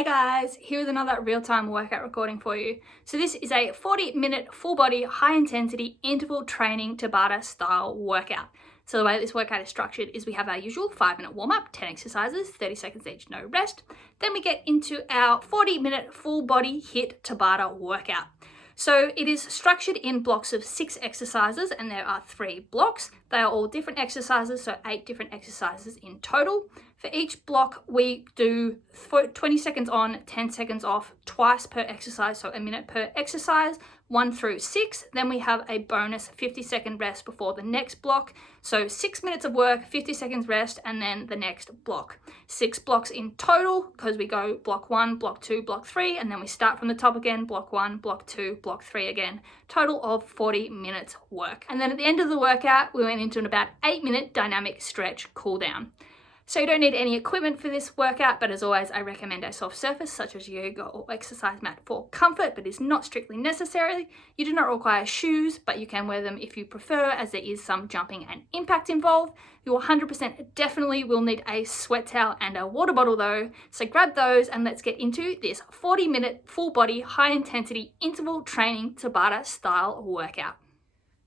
Hey guys, here's another real-time workout recording for you. So this is a 40-minute full body, high intensity interval training Tabata style workout. So the way this workout is structured is we have our usual 5-minute warm-up, 10 exercises, 30 seconds each, no rest. Then we get into our 40-minute full body HIIT Tabata workout. So it is structured in blocks of 6 exercises, and there are 3 blocks. They are all different exercises, so 8 different exercises in total. For each block, we do 20 seconds on, 10 seconds off, twice per exercise, so a minute per exercise, 1 through 6. Then we have a bonus 50-second rest before the next block. So 6 minutes of work, 50 seconds rest, and then the next block. 6 blocks in total, because we go block 1, block 2, block 3, and then we start from the top again, block 1, block 2, block 3 again. Total of 40 minutes work. And then at the end of the workout, we went into an about 8-minute dynamic stretch cool down. So you don't need any equipment for this workout, but as always, I recommend a soft surface such as yoga or exercise mat for comfort, but is not strictly necessary. You do not require shoes, but you can wear them if you prefer, as there is some jumping and impact involved. You 100% definitely will need a sweat towel and a water bottle though, so grab those and let's get into this 40-minute full body, high intensity interval training Tabata style workout.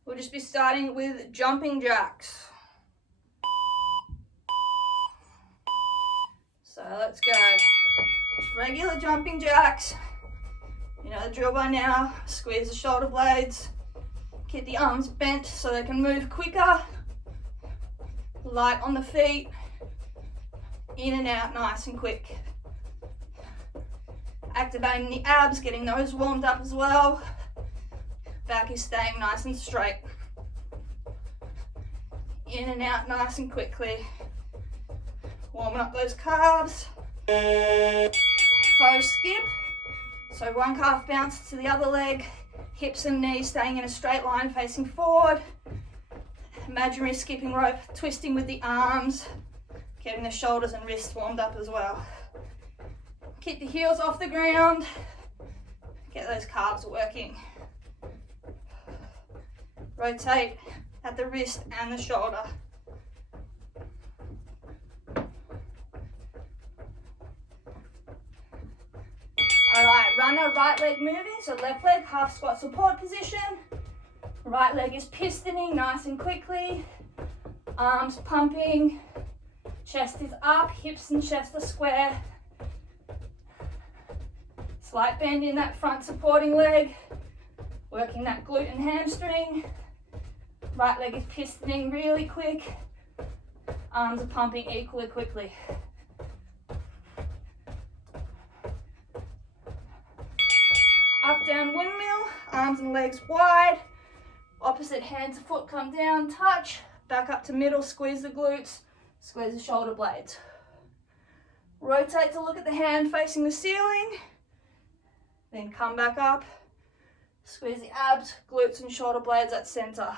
We'll just be starting with jumping jacks. So let's go. Just regular jumping jacks. You know the drill by now. Squeeze the shoulder blades. Keep the arms bent so they can move quicker. Light on the feet. In and out nice and quick. Activating the abs, getting those warmed up as well. Back is staying nice and straight. In and out nice and quickly. Warming up those calves. Faux skip. So one calf bounces to the other leg. Hips and knees staying in a straight line facing forward. Imaginary skipping rope, twisting with the arms. Getting the shoulders and wrists warmed up as well. Keep the heels off the ground. Get those calves working. Rotate at the wrist and the shoulder. Alright, runner, right leg moving, so left leg, half squat support position. Right leg is pistoning nice and quickly. Arms pumping. Chest is up, hips and chest are square. Slight bend in that front supporting leg. Working that glute and hamstring. Right leg is pistoning really quick. Arms are pumping equally quickly. Up, down, windmill, arms and legs wide. Opposite hand to foot come down, touch. Back up to middle, squeeze the glutes, squeeze the shoulder blades. Rotate to look at the hand facing the ceiling. Then come back up. Squeeze the abs, glutes and shoulder blades at center.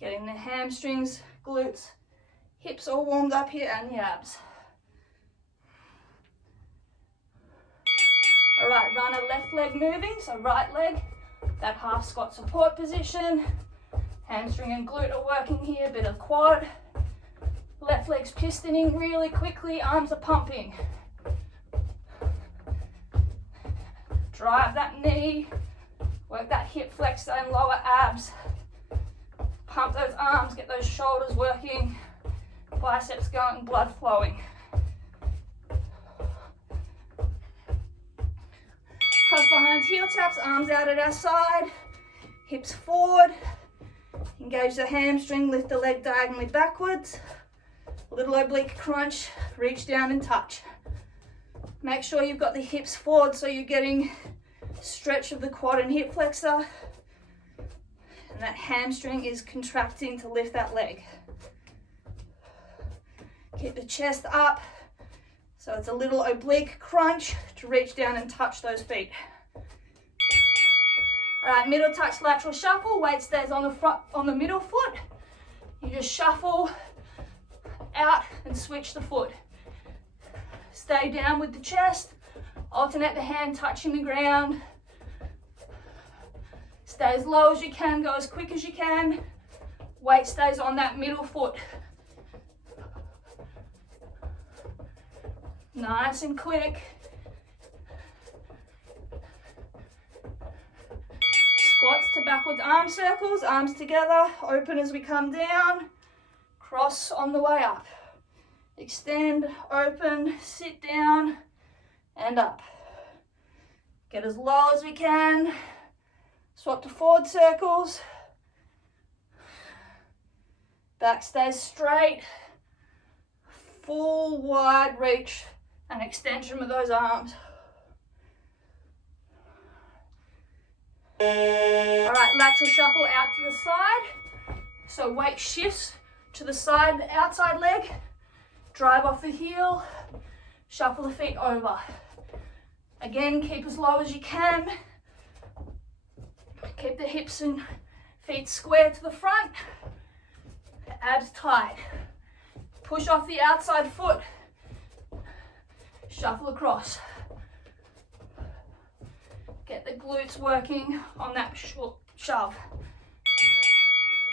Getting the hamstrings, glutes, hips all warmed up here and the abs. Alright, runner left leg moving, so right leg, that half squat support position. Hamstring and glute are working here, bit of quad. Left leg's pistoning really quickly, arms are pumping. Drive that knee, work that hip flexor and lower abs. Pump those arms, get those shoulders working, biceps going, blood flowing. Cross behind heel taps, arms out at our side, hips forward. Engage the hamstring, lift the leg diagonally backwards. Little oblique crunch, reach down and touch. Make sure you've got the hips forward so you're getting stretch of the quad and hip flexor. And that hamstring is contracting to lift that leg. Keep the chest up. So it's a little oblique crunch to reach down and touch those feet. All right, middle touch lateral shuffle. Weight stays on the front, on the middle foot. You just shuffle out and switch the foot. Stay down with the chest. Alternate the hand touching the ground. Stay as low as you can, go as quick as you can. Weight stays on that middle foot. Nice and quick. Squats to backwards arm circles, arms together, open as we come down, cross on the way up. Extend, open, sit down, and up. Get as low as we can. Swap to forward circles. Back stays straight. Full wide reach and extension with those arms. All right, lateral shuffle out to the side. So weight shifts to the side, the outside leg. Drive off the heel. Shuffle the feet over. Again, keep as low as you can. Keep the hips and feet square to the front. Abs tight. Push off the outside foot. Shuffle across. Get the glutes working on that shove.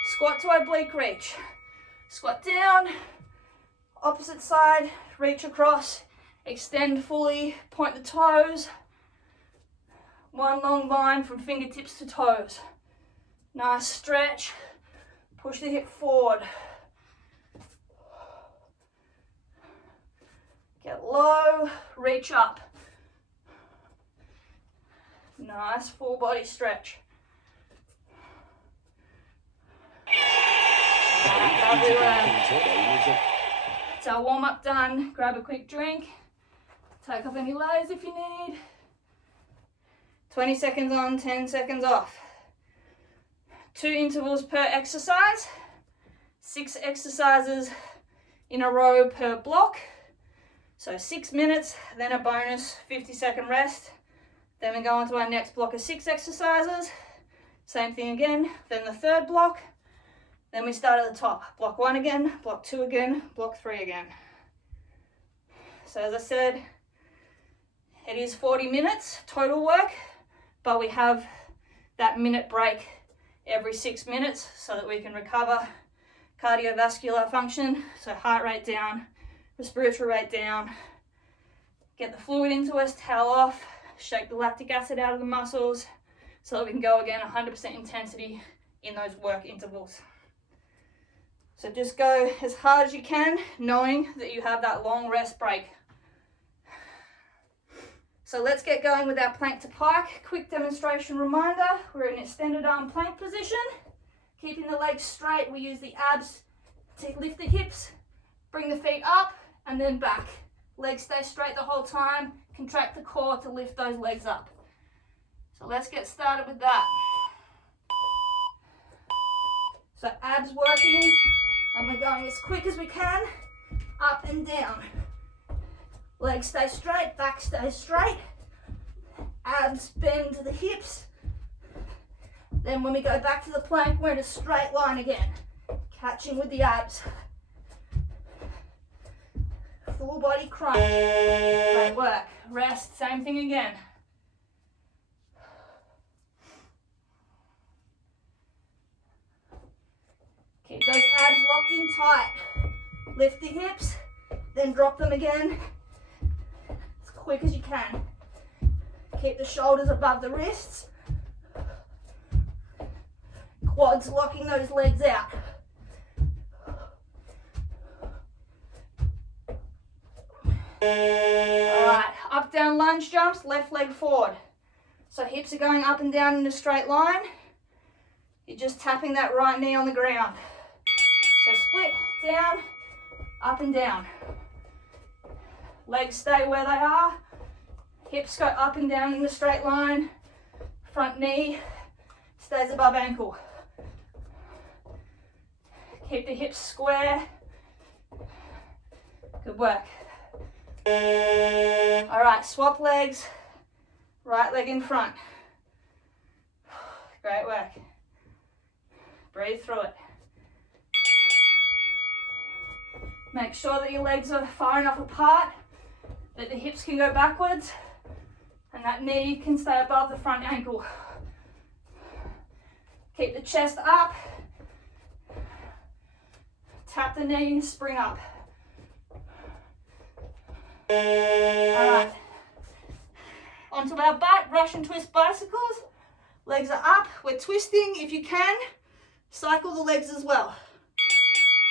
Squat to oblique reach. Squat down. Opposite side, reach across. Extend fully, point the toes. One long line from fingertips to toes. Nice stretch. Push the hip forward. Get low, reach up. Nice full body stretch. Lovely work. So our warm up done. Grab a quick drink. Take off any layers if you need. 20 seconds on, 10 seconds off. 2 intervals per exercise. 6 exercises in a row per block. So 6 minutes, then a bonus 50-second rest. Then we go on to our next block of 6 exercises. Same thing again, then the third block. Then we start at the top. Block 1 again, block 2 again, block 3 again. So as I said, it is 40 minutes total work, but we have that minute break every 6 minutes so that we can recover cardiovascular function, so heart rate down, respiratory rate down, get the fluid into us, towel off, shake the lactic acid out of the muscles so that we can go again 100% intensity in those work intervals. So just go as hard as you can, knowing that you have that long rest break. So let's get going with our plank to pike. Quick demonstration reminder, we're in extended arm plank position. Keeping the legs straight, we use the abs to lift the hips, bring the feet up and then back. Legs stay straight the whole time, contract the core to lift those legs up. So let's get started with that. So abs working, and we're going as quick as we can, up and down. Legs stay straight, back stays straight. Abs bend to the hips. Then when we go back to the plank, we're in a straight line again, catching with the abs. Full body crunch. Great work. Rest, same thing again. Keep those abs locked in tight. Lift the hips, then drop them again as quick as you can. Keep the shoulders above the wrists. Quads locking those legs out. Alright, up down lunge jumps, left leg forward. So hips are going up and down in a straight line. You're just tapping that right knee on the ground. So split, down, up and down. Legs stay where they are. Hips go up and down in a straight line. Front knee stays above ankle. Keep the hips square. Good work. All right, swap legs. Right leg in front. Great work. Breathe through it. Make sure that your legs are far enough apart that the hips can go backwards and that knee can stay above the front ankle. Keep the chest up. Tap the knee, spring up. All right. Onto our butt, Russian twist bicycles. Legs are up, we're twisting. If you can, cycle the legs as well.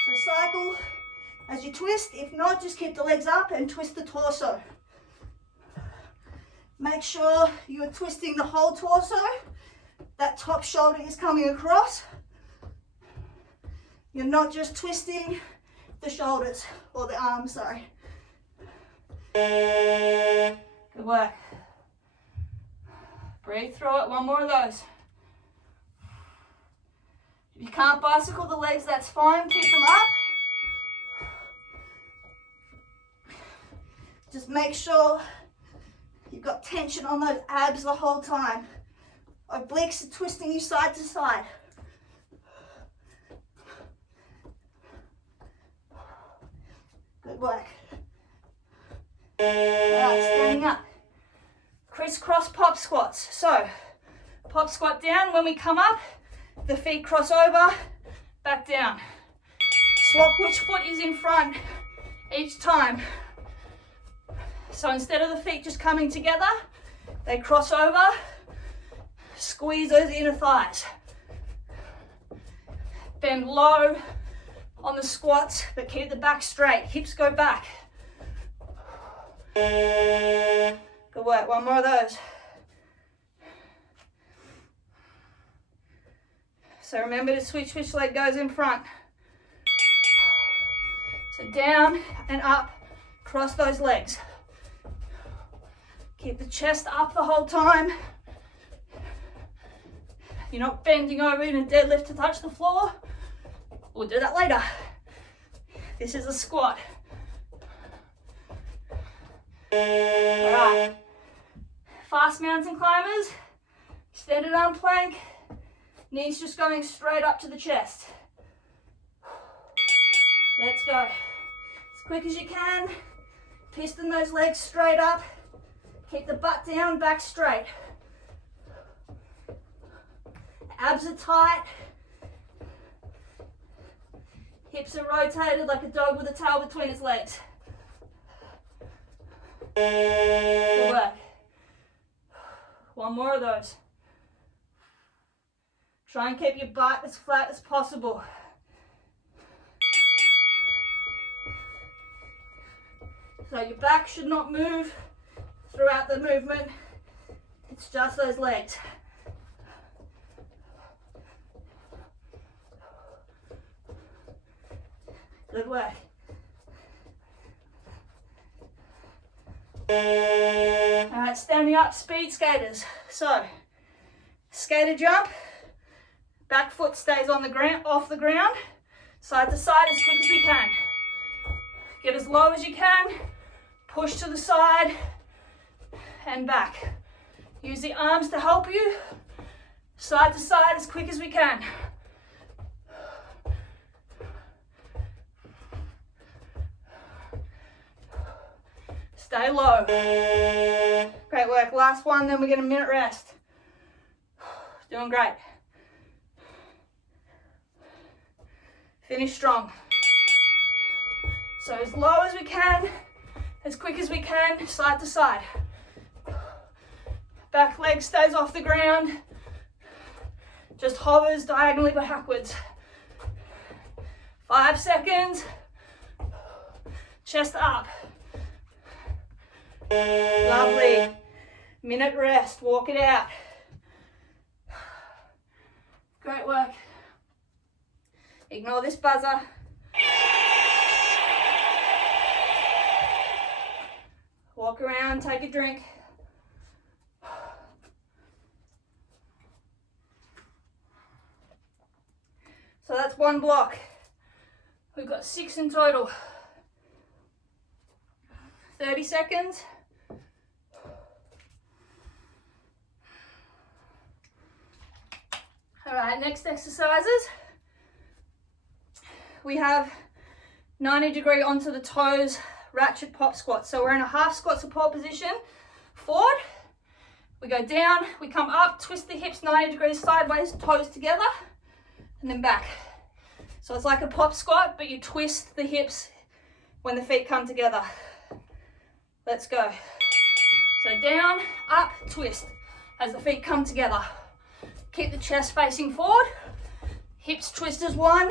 So cycle as you twist. If not, just keep the legs up and twist the torso. Make sure you are twisting the whole torso. That top shoulder is coming across. You're not just twisting the shoulders or the arms, sorry. Good work. Breathe through it, one more of those. If you can't bicycle the legs, that's fine, keep them up. Just make sure you've got tension on those abs the whole time. Obliques are twisting you side to side. Good work. All right, standing up. Crisscross pop squats. So, pop squat down. When we come up, the feet cross over, back down. Swap which foot is in front each time. So instead of the feet just coming together, they cross over, squeeze those inner thighs. Bend low on the squats, but keep the back straight. Hips go back. Good work, one more of those. So remember to switch which leg goes in front. So down and up, cross those legs. Keep the chest up the whole time. You're not bending over in a deadlift to touch the floor. We'll do that later. This is a squat. All right. Fast mountain climbers, extended arm plank, knees just going straight up to the chest. Let's go. As quick as you can, piston those legs straight up, keep the butt down, back straight. Abs are tight, hips are rotated like a dog with a tail between its legs. Good work. One more of those. Try and keep your butt as flat as possible. So your back should not move throughout the movement. It's just those legs. Good work. All right, standing up, speed skaters. So, skater jump, back foot stays on the ground, off the ground, side to side as quick as we can. Get as low as you can, push to the side and back. Use the arms to help you, side to side as quick as we can. Stay low. Great work. Last one, then we get a minute rest. Doing great. Finish strong. So as low as we can, as quick as we can, side to side. Back leg stays off the ground. Just hovers diagonally backwards. 5 seconds. Chest up. Lovely. Minute rest, walk it out. Great work. Ignore this buzzer. Walk around, take a drink. So that's one block. We've got 6 in total. 30 seconds. All right, next exercises. We have 90-degree onto the toes, ratchet pop squat. So we're in a half squat support position. Forward, we go down, we come up, twist the hips 90 degrees sideways, toes together, and then back. So it's like a pop squat, but you twist the hips when the feet come together. Let's go. So down, up, twist as the feet come together. Keep the chest facing forward. Hips twist as one.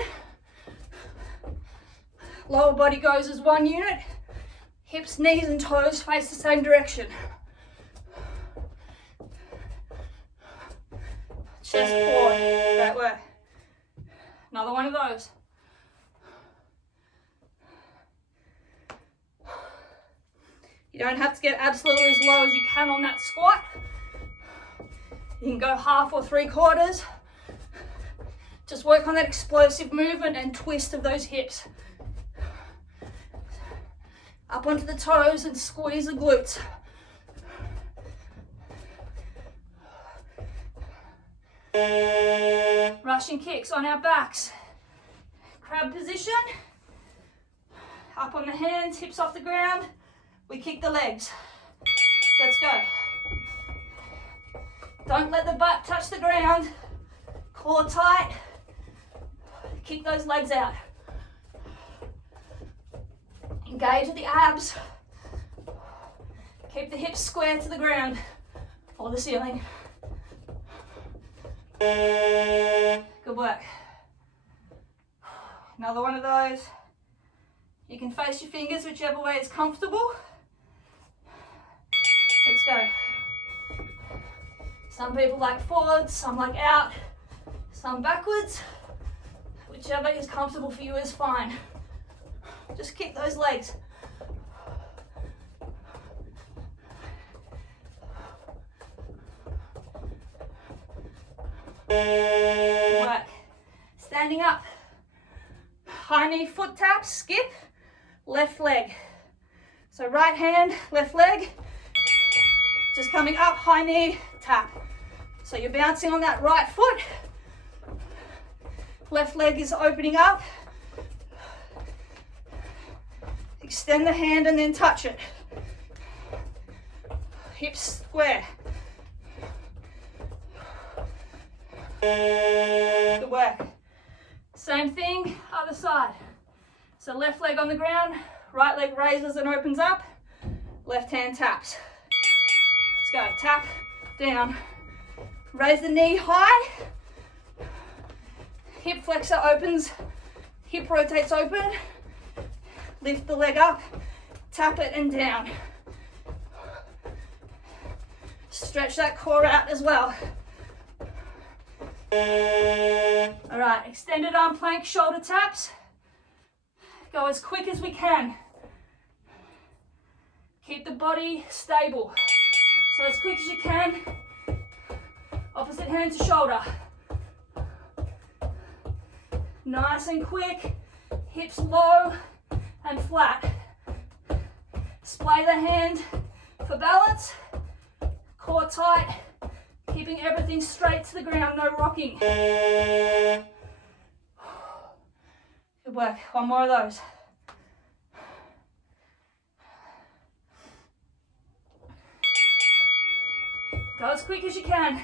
Lower body goes as one unit. Hips, knees and toes face the same direction. Chest forward. Great work. Another one of those. You don't have to get absolutely as low as you can on that squat. You can go half or 3/4. Just work on that explosive movement and twist of those hips. Up onto the toes and squeeze the glutes. Russian kicks on our backs. Crab position. Up on the hands, hips off the ground. We kick the legs. Let's go. Don't let the butt touch the ground. Core tight. Kick those legs out. Engage with the abs. Keep the hips square to the ground or the ceiling. Good work. Another one of those. You can face your fingers whichever way is comfortable. Let's go. Some people like forwards, some like out, some backwards. Whichever is comfortable for you is fine. Just kick those legs. Work. Standing up. High knee foot taps, skip, left leg. So right hand, left leg. Just coming up, high knee, tap. So you're bouncing on that right foot. Left leg is opening up. Extend the hand and then touch it. Hips square. Good work. Same thing, other side. So left leg on the ground, right leg raises and opens up, left hand taps. Let's go, tap, down. Raise the knee high. Hip flexor opens, hip rotates open. Lift the leg up, tap it and down. Stretch that core out as well. All right, extended arm plank, shoulder taps. Go as quick as we can. Keep the body stable. So as quick as you can. Opposite hand to shoulder. Nice and quick. Hips low and flat. Splay the hand for balance. Core tight. Keeping everything straight to the ground, no rocking. Good work. One more of those. Go as quick as you can.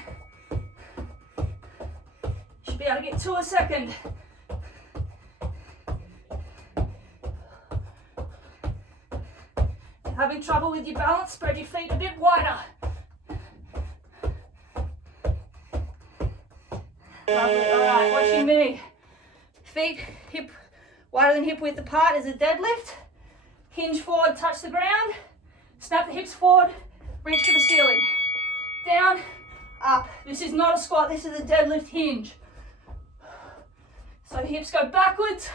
Should be able to get 2 a second. If you're having trouble with your balance, spread your feet a bit wider. Lovely. All right, watching me. Feet hip wider than hip width apart is a deadlift. Hinge forward, touch the ground. Snap the hips forward, reach for the ceiling. Down, up. This is not a squat, this is a deadlift hinge. So hips go backwards,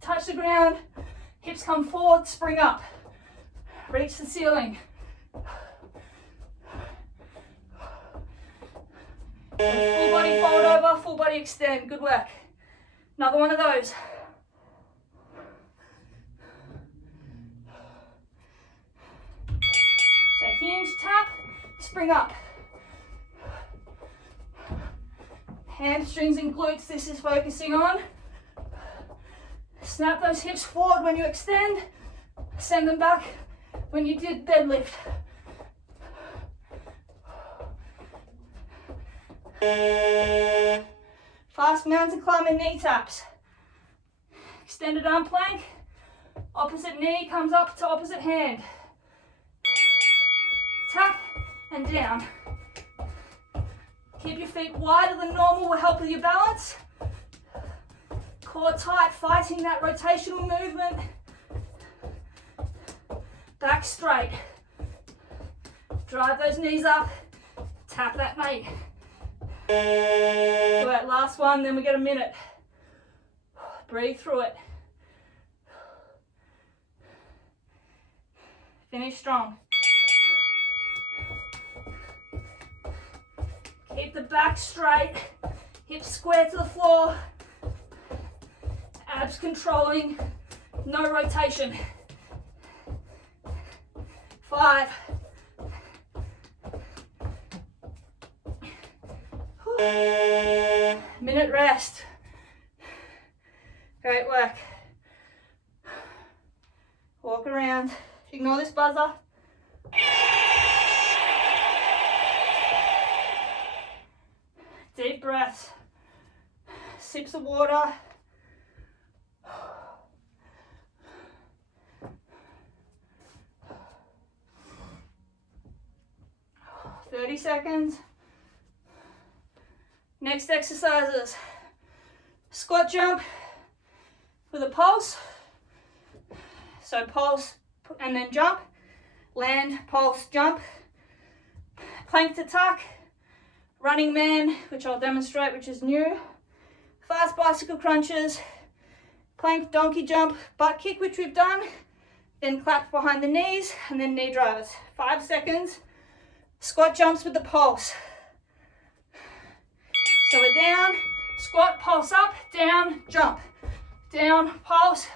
touch the ground, hips come forward, spring up. Reach the ceiling. Full body fold over, full body extend. Good work. Another one of those. So hinge, tap, spring up. Hamstrings and glutes, this is focusing on. Snap those hips forward when you extend. Send them back when you did deadlift. Fast mountain climbing knee taps. Extended arm plank. Opposite knee comes up to opposite hand. Tap and down. Keep your feet wider than normal, will help with your balance. Core tight, fighting that rotational movement. Back straight. Drive those knees up. Tap that mate. Do that last one, then we get a minute. Breathe through it. Finish strong. Keep the back straight, hips square to the floor, abs controlling, no rotation. 5. Minute rest. Great work. Walk around. Ignore this buzzer. Deep breaths. Sips of water. "30 seconds. Next exercises. Squat jump with a pulse. So pulse and then jump. Land, pulse, jump. Plank to tuck. Running man, which I'll demonstrate, which is new. Fast bicycle crunches. Plank, donkey jump, butt kick, which we've done. Then clap behind the knees and then knee drivers. 5 seconds. Squat jumps with the pulse. So we're down, squat, pulse up, down, jump. Down, pulse,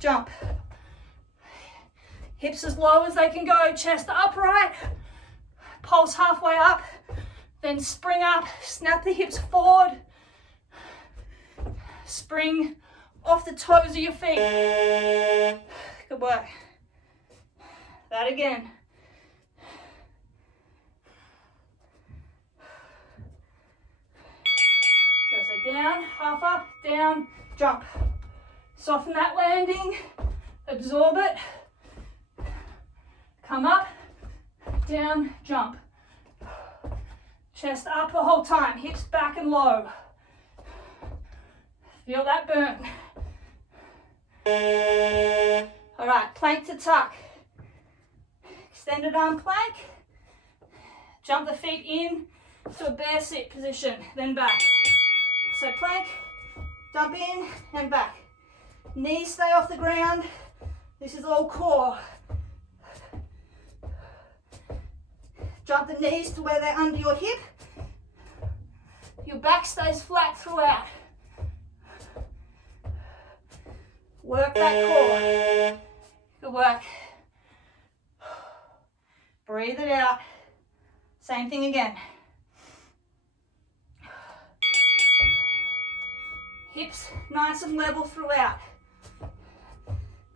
jump. Hips as low as they can go, chest upright. Pulse halfway up, then spring up, snap the hips forward. Spring off the toes of your feet. Good work. That again. So down, half up, down, jump. Soften that landing, absorb it. Come up, down, jump. Chest up the whole time, hips back and low. Feel that burn. All right, plank to tuck. Extended arm plank. Jump the feet in to a bear sit position, then back. So plank, dump in and back. Knees stay off the ground. This is all core. Jump the knees to where they're under your hip. Your back stays flat throughout. Work that core. Good work. Breathe it out. Same thing again. Hips nice and level throughout.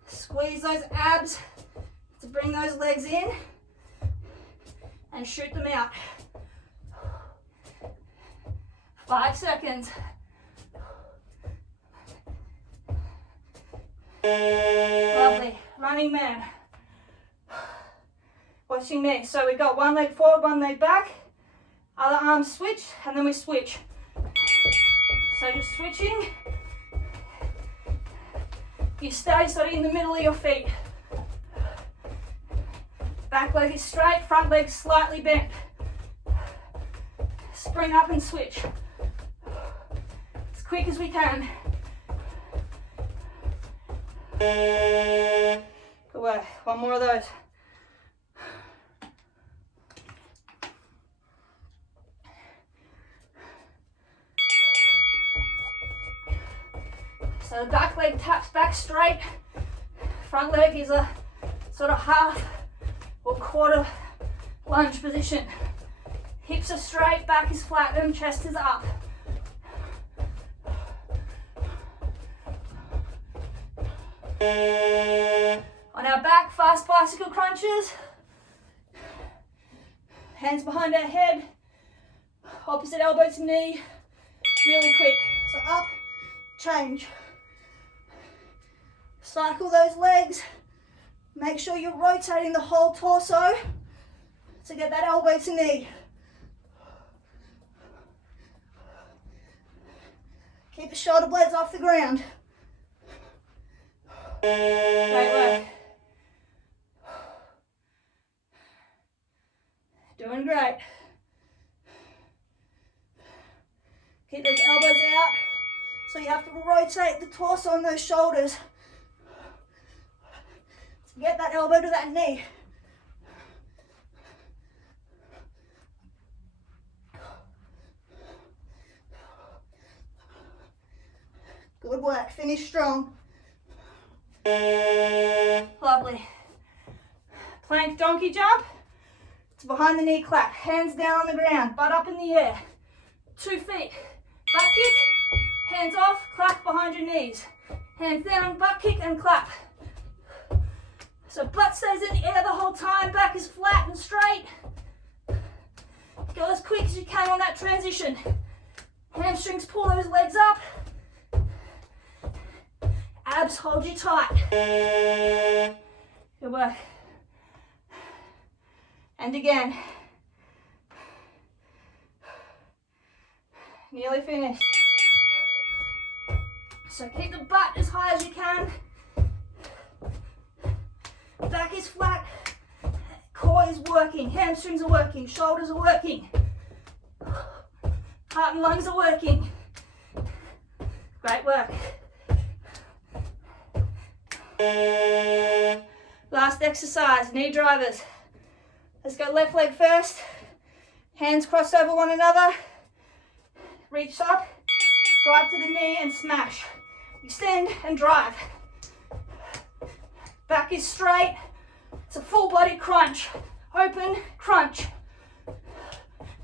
Squeeze those abs to bring those legs in and shoot them out. 5 seconds. Lovely. Running man. Watching me. So we got one leg forward, one leg back. Other arm switch, and then we switch. So just switching. You stay sort of in the middle of your feet. Back leg is straight, front leg slightly bent. Spring up and switch. As quick as we can. Good work. One more of those. So the back leg taps back straight. Front leg is a sort of half or quarter lunge position. Hips are straight, back is flattened, chest is up. On our back, fast bicycle crunches. Hands behind our head. Opposite elbow to knee. Really quick. So up, change. Cycle those legs. Make sure you're rotating the whole torso to get that elbow to knee. Keep the shoulder blades off the ground. Great work. Doing great. Keep those elbows out, so you have to rotate the torso and those shoulders to get that elbow to that knee. Good work, finish strong. Lovely. Plank donkey jump. It's behind the knee clap. Hands down on the ground, butt up in the air. 2 feet. Butt kick, hands off, clap behind your knees. Hands down, butt kick and clap. So butt stays in the air the whole time, back is flat and straight. Go as quick as you can on that transition. Hamstrings pull those legs up. Abs hold you tight. Good work. And again. Nearly finished. So keep the butt as high as you can. Back is flat. Core is working. Hamstrings are working. Shoulders are working. Heart and lungs are working. Great work. Last exercise, knee drivers. Let's go left leg first. Hands crossed over one another. Reach up, drive to the knee and smash. Extend and drive. Back is straight. It's a full body crunch. Open, crunch.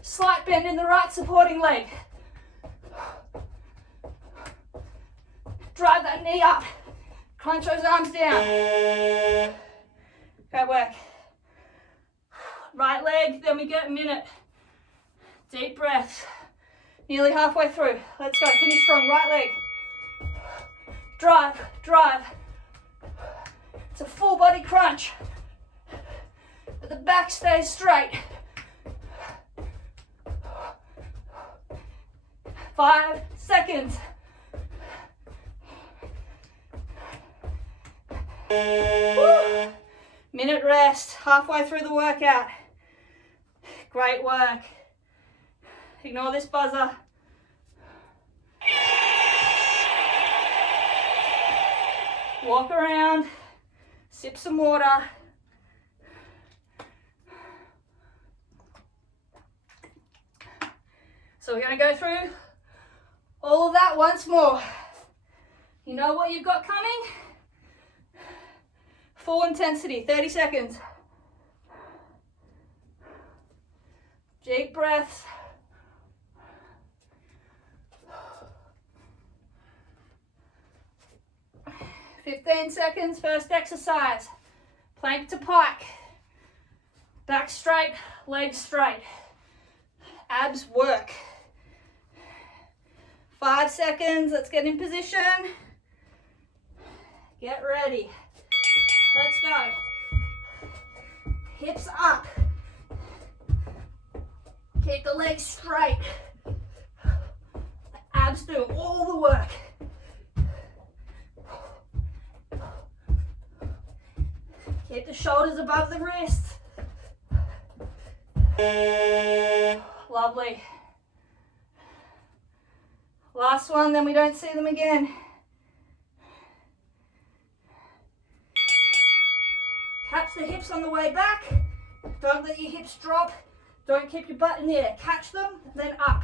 Slight bend in the right supporting leg. Drive that knee up. Crunch those arms down. Great work. Right leg, then we get a minute. Deep breaths. Nearly halfway through. Let's go, finish strong, right leg. Drive, drive. It's a full body crunch. But the back stays straight. 5 seconds. Woo. Minute rest, halfway through the workout. Great work. Ignore this buzzer. Walk around, sip some water. So we're going to go through all of that once more. You know what you've got coming? Full intensity, 30 seconds. Deep breaths. 15 seconds, first exercise. Plank to pike. Back straight, legs straight. Abs work. 5 seconds, let's get in position. Get ready. Let's go. Hips up. Keep the legs straight. The abs do all the work. Keep the shoulders above the wrists. Lovely. Last one, then we don't see them again. Catch the hips on the way back. Don't let your hips drop. Don't keep your butt in the air. Catch them, then up.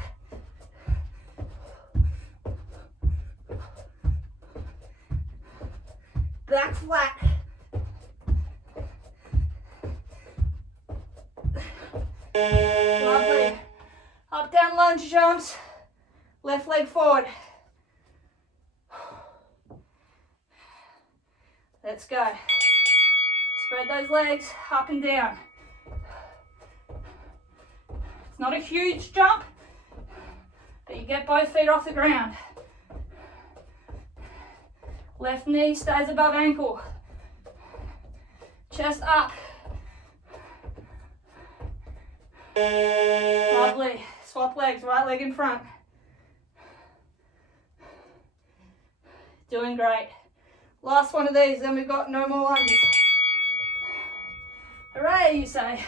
Back flat. Lovely. Up, down, lunge jumps. Left leg forward. Let's go. Spread those legs up and down. It's not a huge jump, but you get both feet off the ground. Left knee stays above ankle. Chest up. Lovely. Swap legs, right leg in front. Doing great. Last one of these, then we've got no more lunges. Hooray, you say.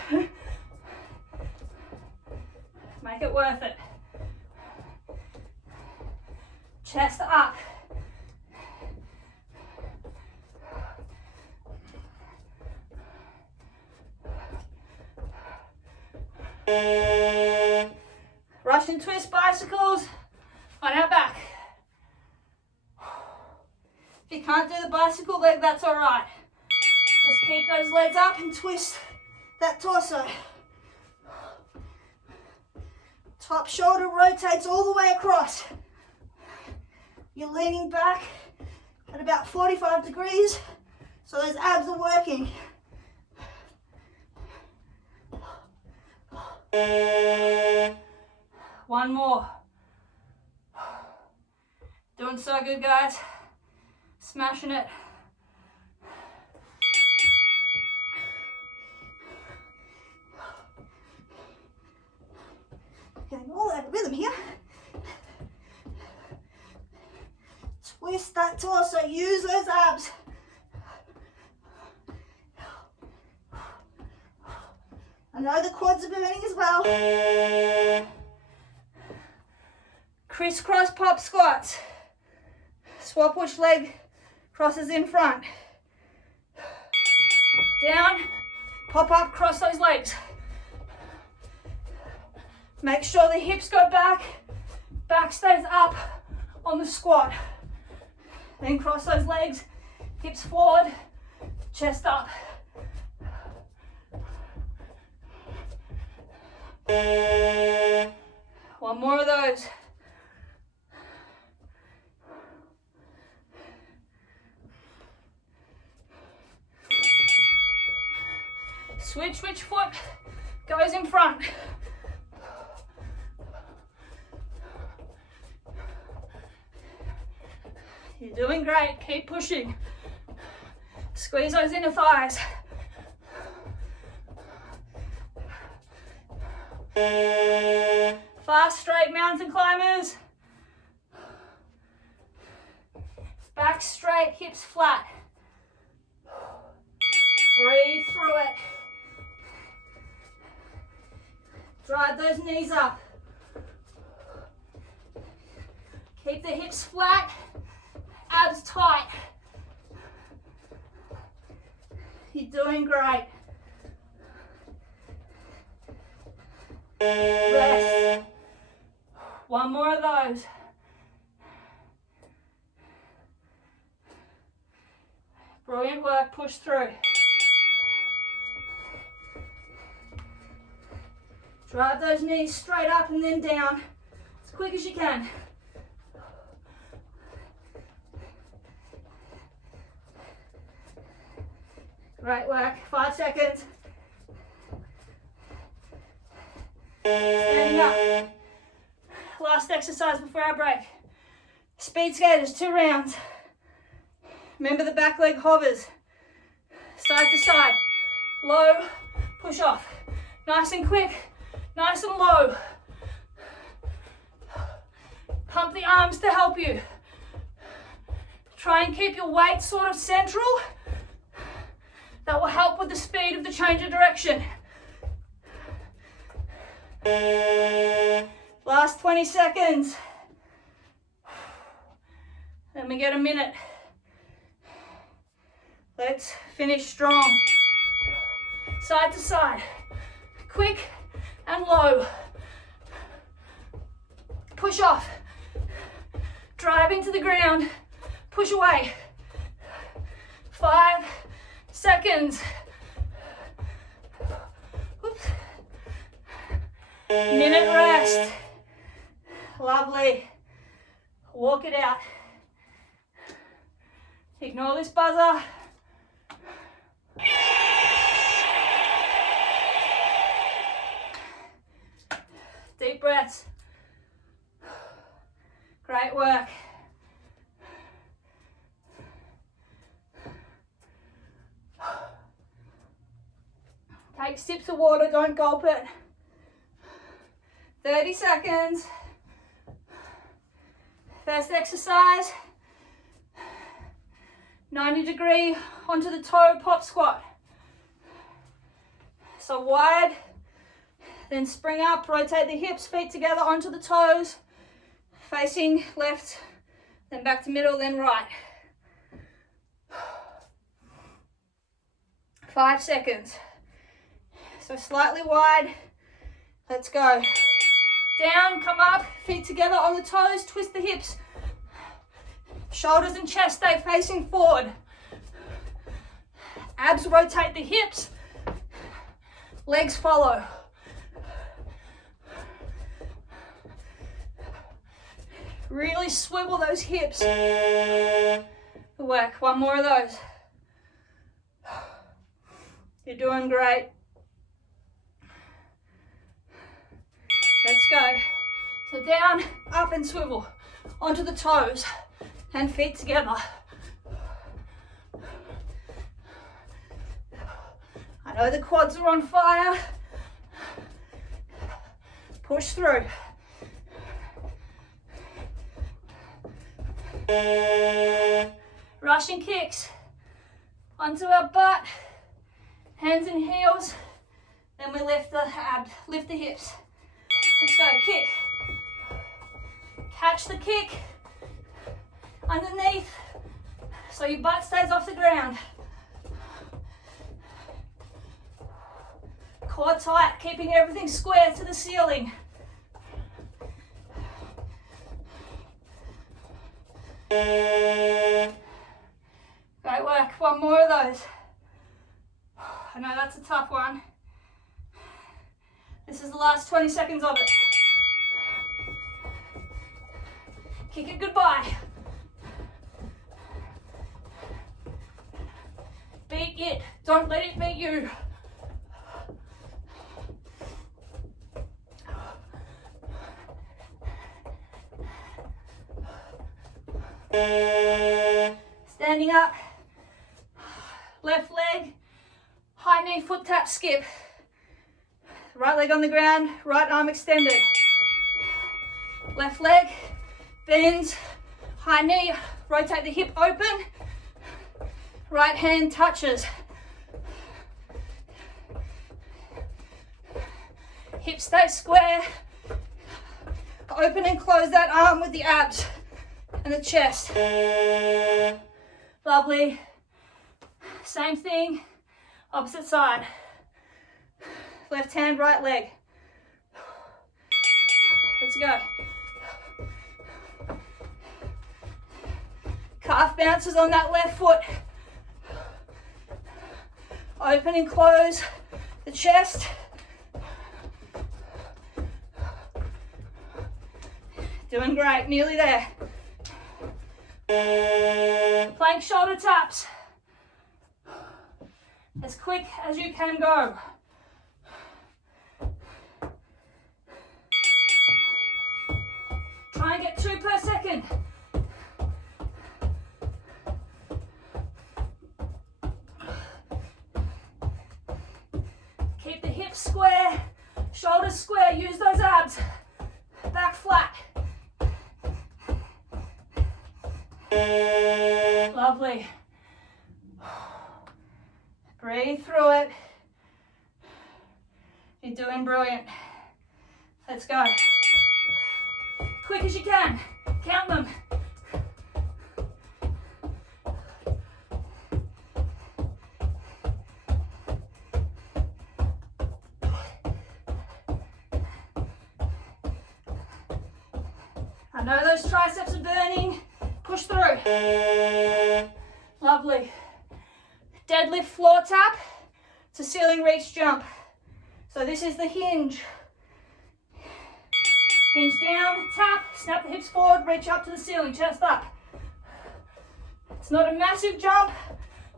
Make it worth it. Chest up. Russian twist bicycles on our back. If you can't do the bicycle leg, that's all right. Just keep those legs up and twist that torso. Top shoulder rotates all the way across. You're leaning back at about 45 degrees, so those abs are working. One more. Doing so good, guys. Smashing it. Getting all that rhythm here. Twist that torso, use those abs. I know the quads are burning as well. Crisscross pop squats. Swap which leg crosses in front. Down, pop up, cross those legs. Make sure the hips go back, back stays up on the squat. Then cross those legs, hips forward, chest up. One more of those. Switch which foot goes in front. You're doing great, keep pushing. Squeeze those inner thighs. Fast, straight mountain climbers. Back straight, hips flat. Breathe through it. Drive those knees up. Keep the hips flat, abs tight. You're doing great. Rest. One more of those. Brilliant work, push through. Drive those knees straight up and then down as quick as you can. Great work, 5 seconds. Standing up. Last exercise before our break. Speed skaters, 2 rounds. Remember the back leg hovers. Side to side. Low, push off. Nice and quick, nice and low. Pump the arms to help you. Try and keep your weight sort of central. That will help with the speed of the change of direction. Last 20 seconds. Then we get a minute. Let's finish strong. Side to side. Quick and low. Push off. Drive into the ground. Push away. 5 seconds. Oops. Minute rest. Lovely. Walk it out. Ignore this buzzer. Deep breaths. Great work. Take sips of water, don't gulp it. 30 seconds. First exercise. 90-degree onto the toe pop squat. So wide, then spring up, rotate the hips, feet together onto the toes, facing left, then back to middle, then right. 5 seconds. So slightly wide. Let's go. Down, come up, feet together on the toes, twist the hips. Shoulders and chest stay facing forward. Abs rotate the hips. Legs follow. Really swivel those hips. Good work. One more of those. You're doing great. Let's go. So down, up and swivel. Onto the toes and feet together. I know the quads are on fire. Push through. Russian kicks onto our butt, hands and heels. Then we lift the abs, lift the hips. Let's go, kick. Catch the kick underneath so your butt stays off the ground. Core tight, keeping everything square to the ceiling. Great work, one more of those. I know that's a tough one. This is the last 20 seconds of it. Kick it goodbye. Beat it, don't let it beat you. Standing up, left leg, high knee foot tap skip. Right leg on the ground, right arm extended. Left leg, bends, high knee, rotate the hip open. Right hand touches. Hip stay square. Open and close that arm with the abs and the chest. Lovely. Same thing, opposite side. Left hand, right leg. Let's go. Calf bounces on that left foot. Open and close the chest. Doing great, nearly there. Plank shoulder taps. As quick as you can go. Try and get 2 per second. Keep the hips square, shoulders square, use those abs. Back flat. Lovely. Breathe through it. You're doing brilliant. Let's go. Quick as you can. Count them. I know those triceps are burning. Push through. Lovely. Deadlift floor tap to ceiling reach jump. So this is the hinge. Hinge down, tap, snap the hips forward, reach up to the ceiling, chest up. It's not a massive jump,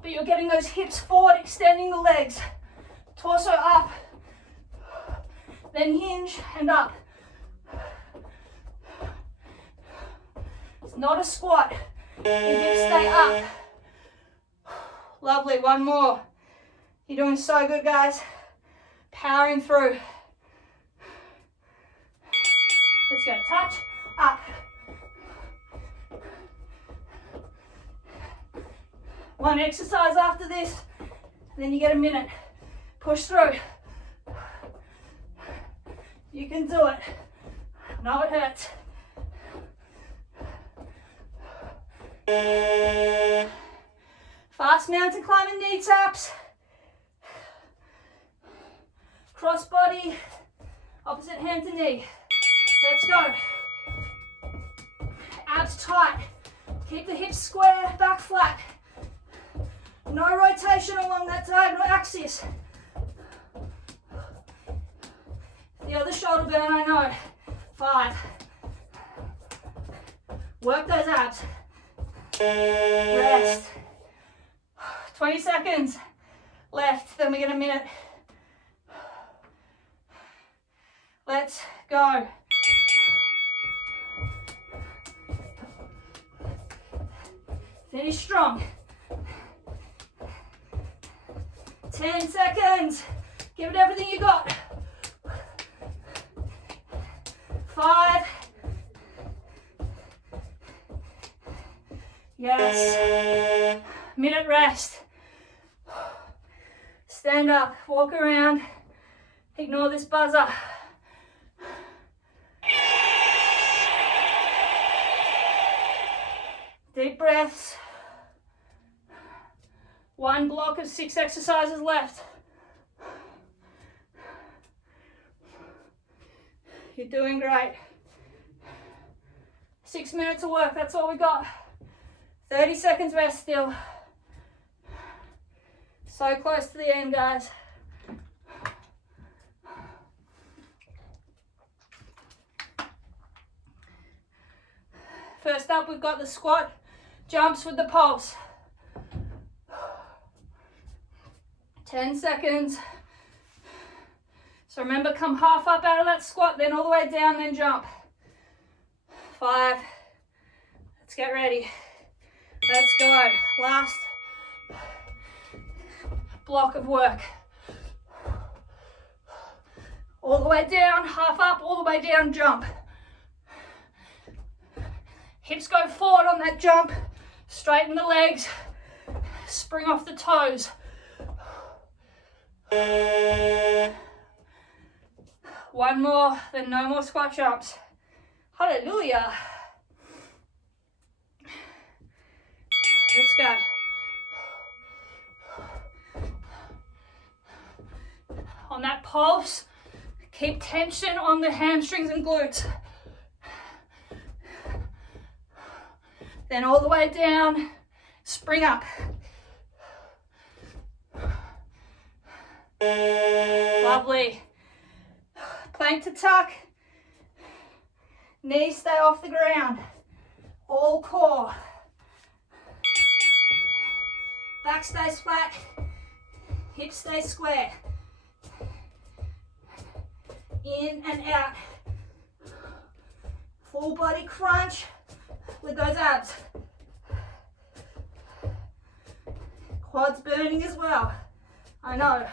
but you're getting those hips forward, extending the legs. Torso up, then hinge and up. It's not a squat. Your hips stay up. Lovely, one more. You're doing so good, guys. Powering through. Let's go. Touch, up. One exercise after this, then you get a minute. Push through. You can do it. I know it hurts. Fast mountain climbing knee taps. Cross body, opposite hand to knee. Let's go. Abs tight. Keep the hips square, back flat. No rotation along that diagonal axis. The other shoulder burn, I know. 5. Work those abs. Rest. 20 seconds left, then we get a minute. Let's go. Finish strong. 10 seconds. Give it everything you got. 5. Yes. Minute rest. Stand up, walk around. Ignore this buzzer. Deep breaths. 1 block of 6 exercises left. You're doing great. 6 minutes of work, that's all we got. 30 seconds rest still. So close to the end, guys. First up, we've got the squat jumps with the pulse. 10 seconds. So remember, come half up out of that squat, then all the way down, then jump. 5. Let's get ready. Let's go. Last block of work. All the way down, half up, all the way down, jump. Hips go forward on that jump. Straighten the legs. Spring off the toes. 1 more, then no more squat jumps. Hallelujah. Let's go. On that pulse, keep tension on the hamstrings and glutes. Then all the way down, spring up. Lovely. Plank to tuck. Knees stay off the ground. All core. Back stays flat. Hips stay square. In and out. Full body crunch with those abs. Quads burning as well. I know.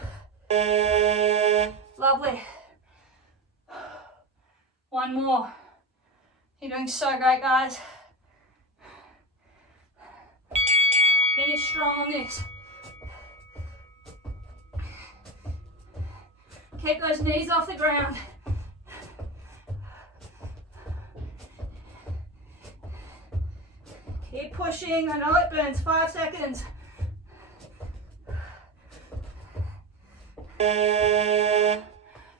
Lovely. 1 more. You're doing so great, guys. Finish strong on this. Keep those knees off the ground. Keep pushing. I know it burns. 5 seconds.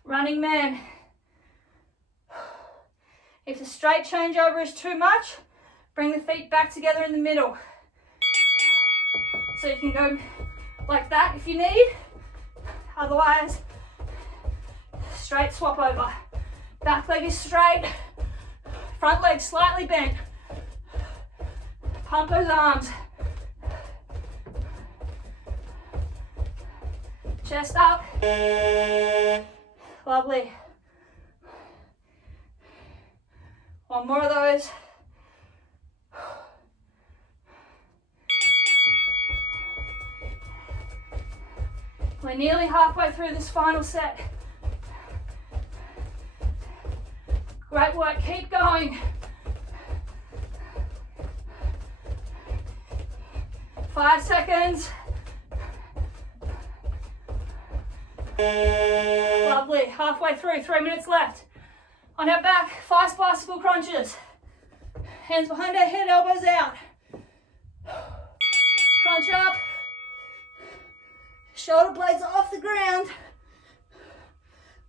Running man. If the straight changeover is too much, bring the feet back together in the middle. So you can go like that if you need. Otherwise, straight swap over. Back leg is straight. Front leg slightly bent. Pump those arms. Chest up. Lovely. 1 more of those. We're nearly halfway through this final set. Great work, keep going. 5 seconds. Lovely, halfway through, 3 minutes left. On our back, 5 bicycle crunches. Hands behind our head, elbows out. Crunch up. Shoulder blades off the ground.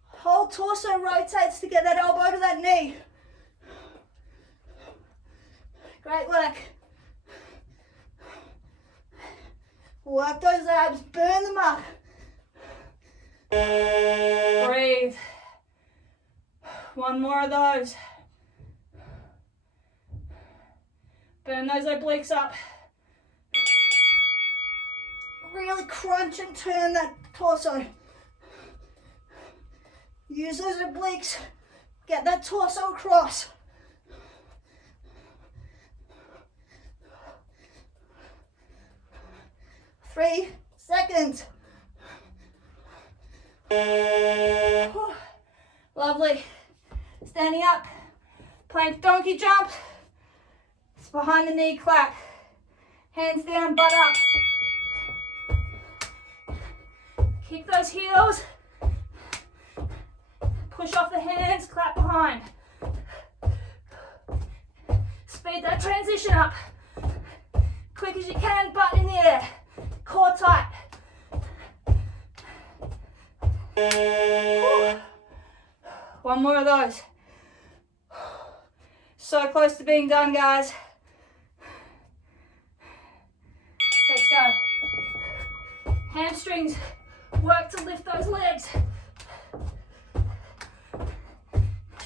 Whole torso rotates to get that elbow to that knee. Great work. Work those abs, burn them up. Breathe. 1 more of those. Burn those obliques up. Really crunch and turn that torso. Use those obliques. Get that torso across. Three seconds. Lovely. Standing up. Plank donkey jump. It's behind the knee clap. Hands down, butt up. Kick those heels. Push off the hands, clap behind. Speed that transition up. Quick as you can, butt in the air. Core tight. Whew. 1 more of those. So close to being done, guys. Let's go. Hamstrings, work to lift those legs.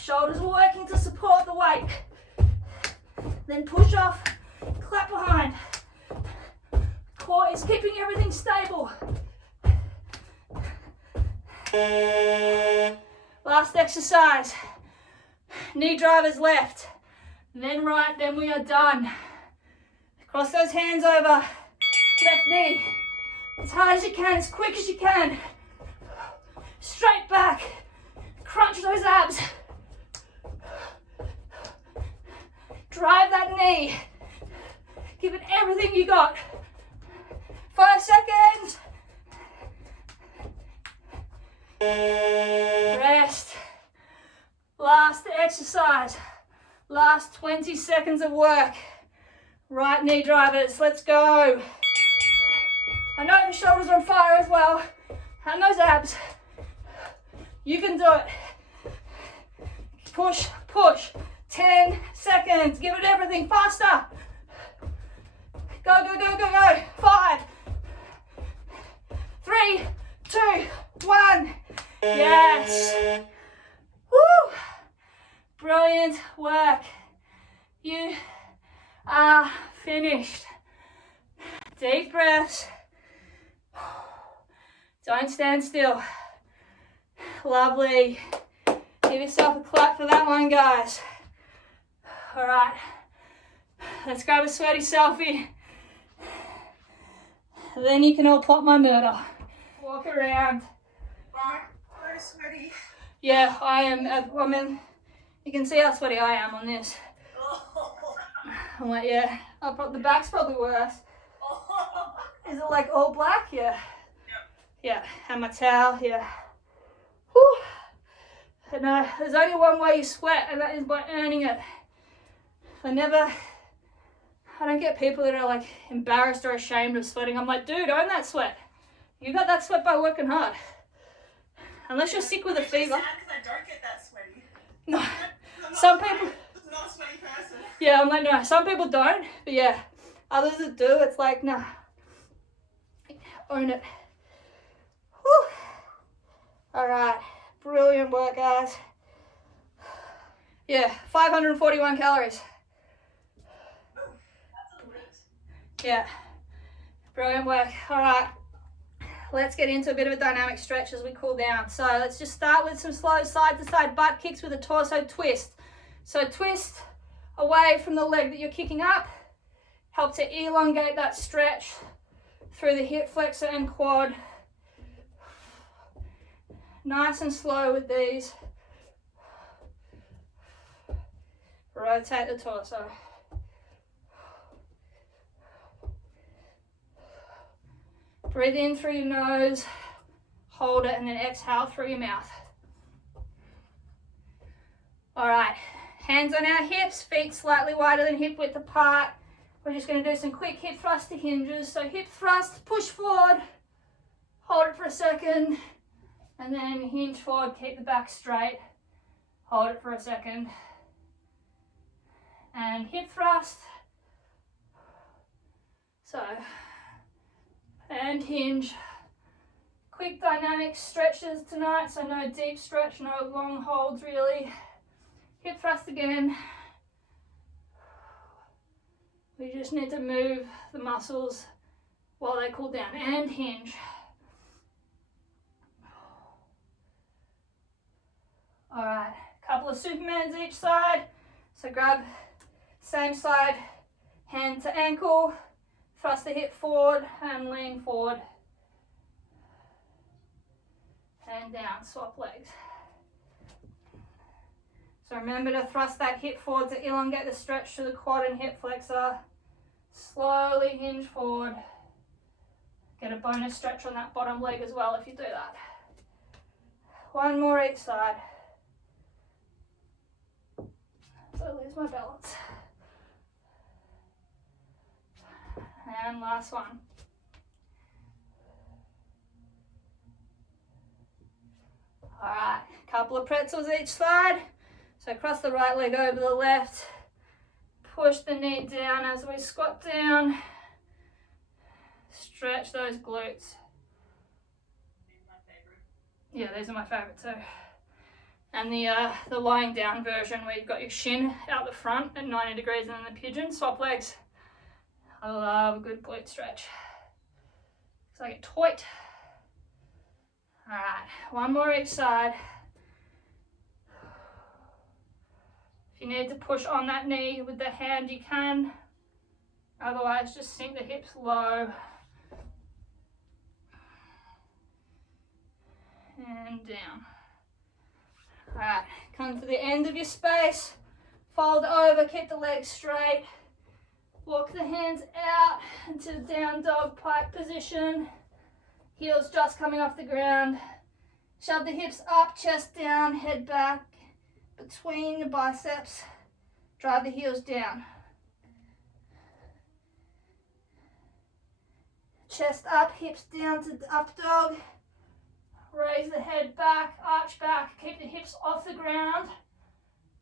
Shoulders working to support the weight. Then push off, clap behind. Core is keeping everything stable. Last exercise. Knee drivers left, then right, then we are done. Cross those hands over. Left knee. As hard as you can, as quick as you can. Straight back. Crunch those abs. Drive that knee. Give it everything you got. 5 seconds. Rest. Last exercise. Last 20 seconds of work. Right knee drivers. Let's go. I know the shoulders are on fire as well. And those abs. You can do it. Push, push. 10 seconds. Give it everything. Faster. Go, go, go, go, go. 5, 3, 2, 1. Yes. Woo. Brilliant work. You are finished. Deep breaths. Don't stand still. Lovely. Give yourself a clap for that one, guys. All right. Let's grab a sweaty selfie. Then you can all plot my murder. Walk around. Very sweaty. Yeah, I am. I mean, you can see how sweaty I am on this. I'm like, yeah. The back's probably worse. Is it like all black? Yeah. Yeah, and my towel, yeah. Whew. No, there's only one way you sweat, and that is by earning it. I don't get people that are like embarrassed or ashamed of sweating. I'm like, dude, own that sweat. You got that sweat by working hard. Unless you're sick with a fever. Sad because I don't get that sweaty. No, some people. I'm not a sweaty person. Yeah, I'm like, no, some people don't, but yeah, others that do, it's like, nah, own it. Whew. All right, brilliant work, guys. Yeah, 541 calories. That's a lot. Yeah, brilliant work. All right, let's get into a bit of a dynamic stretch as we cool down. So let's just start with some slow side to side butt kicks with a torso twist. So twist away from the leg that you're kicking up. Help to elongate that stretch through the hip flexor and quad. Nice and slow with these. Rotate the torso. Breathe in through your nose, hold it, and then exhale through your mouth. All right, hands on our hips, feet slightly wider than hip width apart. We're just going to do some quick hip thrust to hinges. So hip thrust, push forward, hold it for a second, and then hinge forward, keep the back straight, hold it for a second, and hip thrust. So, and hinge. Quick dynamic stretches tonight, so no deep stretch, no long holds really. Hip thrust again. We just need to move the muscles while they cool down, and hinge. All right, couple of Supermans each side. So grab same side, hand to ankle, thrust the hip forward and lean forward. And down, swap legs. So remember to thrust that hip forward to elongate the stretch to the quad and hip flexor. Slowly hinge forward. Get a bonus stretch on that bottom leg as well if you do that. One more each side. So I lose my balance. And last one. All right, couple of pretzels each side. So cross the right leg over the left. Push the knee down as we squat down. Stretch those glutes. Yeah, these are my favorite too. And the lying down version where you've got your shin out the front at 90 degrees and then the pigeon, swap legs. I love a good glute stretch. So I get tight. All right, one more each side. If you need to push on that knee with the hand, you can. Otherwise, just sink the hips low. And down. All right, come to the end of your space. Fold over, keep the legs straight. Walk the hands out into down dog pike position. Heels just coming off the ground. Shove the hips up, chest down, head back. Between the biceps, drive the heels down. Chest up, hips down to up dog. Raise the head back, arch back, keep the hips off the ground,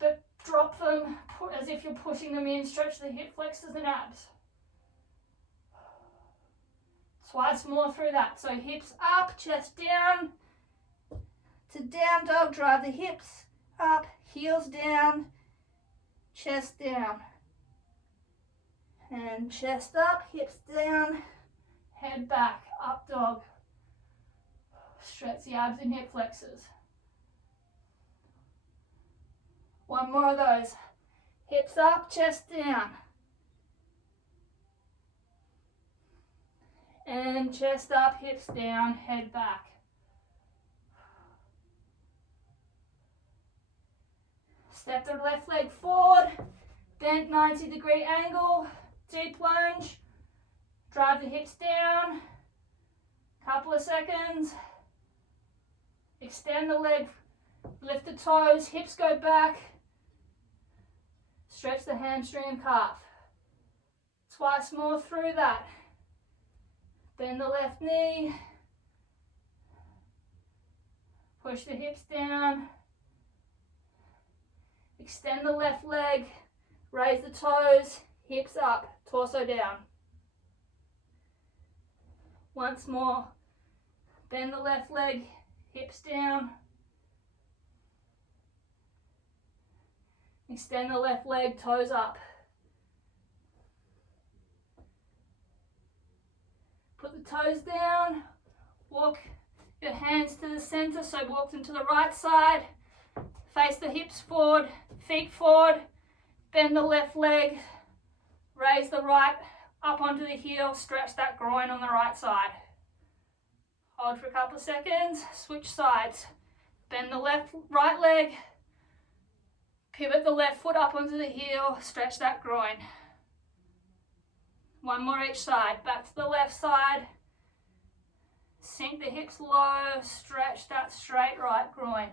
but drop them as if you're pushing them in, stretch the hip flexors and abs. Twice more through that. So hips up, chest down, to down dog, drive the hips up, heels down, chest down. And chest up, hips down, head back, up dog. Stretch the abs and hip flexors. One more of those. Hips up, chest down. And chest up, hips down, head back. Step the left leg forward, bent 90-degree angle, deep lunge. Drive the hips down, couple of seconds. Extend the leg, lift the toes, hips go back. Stretch the hamstring and calf. Twice more through that. Bend the left knee. Push the hips down. Extend the left leg. Raise the toes, hips up, torso down. Once more. Bend the left leg, hips down. Extend the left leg, toes up. Put the toes down. Walk your hands to the center, so walk them to the right side. Face the hips forward, feet forward. Bend the left leg. Raise the right up onto the heel. Stretch that groin on the right side. Hold for a couple of seconds. Switch sides. Bend the right leg. Pivot the left foot up onto the heel. Stretch that groin. One more each side. Back to the left side. Sink the hips low. Stretch that straight right groin.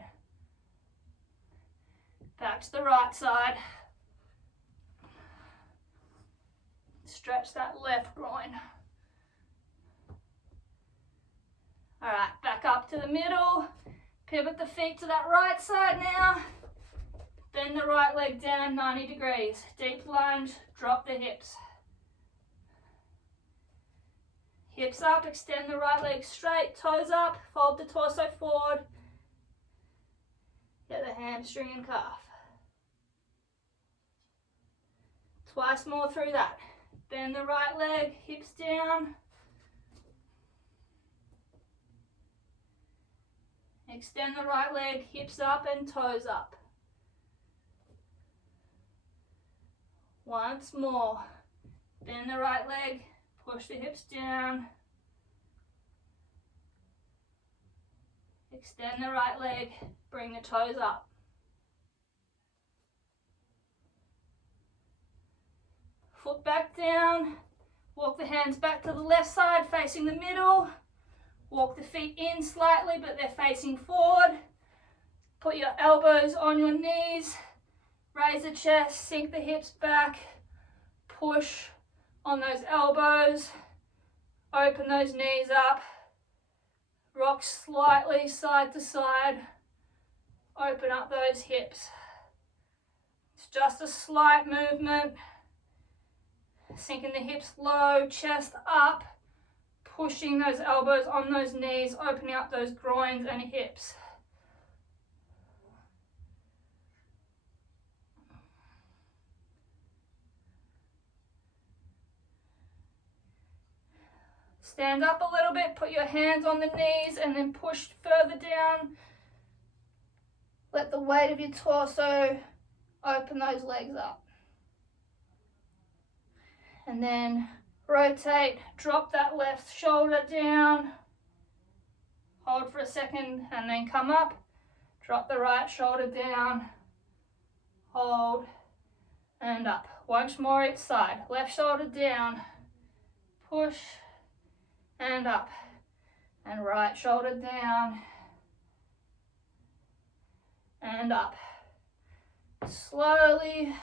Back to the right side. Stretch that left groin. All right, back up to the middle. Pivot the feet to that right side now. Bend the right leg down 90 degrees. Deep lunge, drop the hips. Hips up, extend the right leg straight, toes up, fold the torso forward. Get the hamstring and calf. Twice more through that. Bend the right leg, hips down. Extend the right leg, hips up and toes up. Once more. Bend the right leg, push the hips down. Extend the right leg, bring the toes up. Foot back down. Walk the hands back to the left side, facing the middle. Walk the feet in slightly, but they're facing forward. Put your elbows on your knees. Raise the chest, sink the hips back. Push on those elbows. Open those knees up. Rock slightly side to side. Open up those hips. It's just a slight movement. Sinking the hips low, chest up. Pushing those elbows on those knees, opening up those groins and hips. Stand up a little bit, put your hands on the knees and then push further down. Let the weight of your torso open those legs up. And then rotate, drop that left shoulder down. Hold for a second and then come up. Drop the right shoulder down. Hold and up. Once more each side. Left shoulder down. Push and up. And right shoulder down. And up. Slowly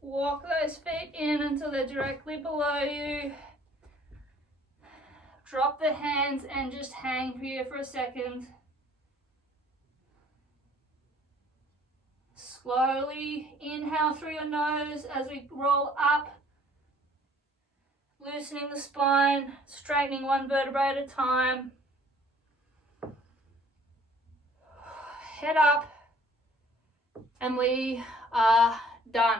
walk those feet in until they're directly below you. Drop the hands and just hang here for a second. Slowly inhale through your nose as we roll up. Loosening the spine, straightening one vertebrae at a time. Head up. And we are done.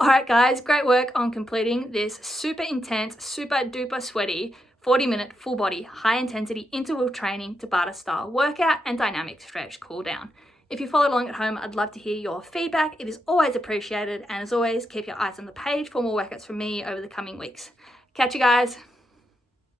Alright guys, great work on completing this super intense, super duper sweaty 40-minute full body, high intensity interval training Tabata style workout and dynamic stretch cool down. If you followed along at home, I'd love to hear your feedback. It is always appreciated, and as always, keep your eyes on the page for more workouts from me over the coming weeks. Catch you guys.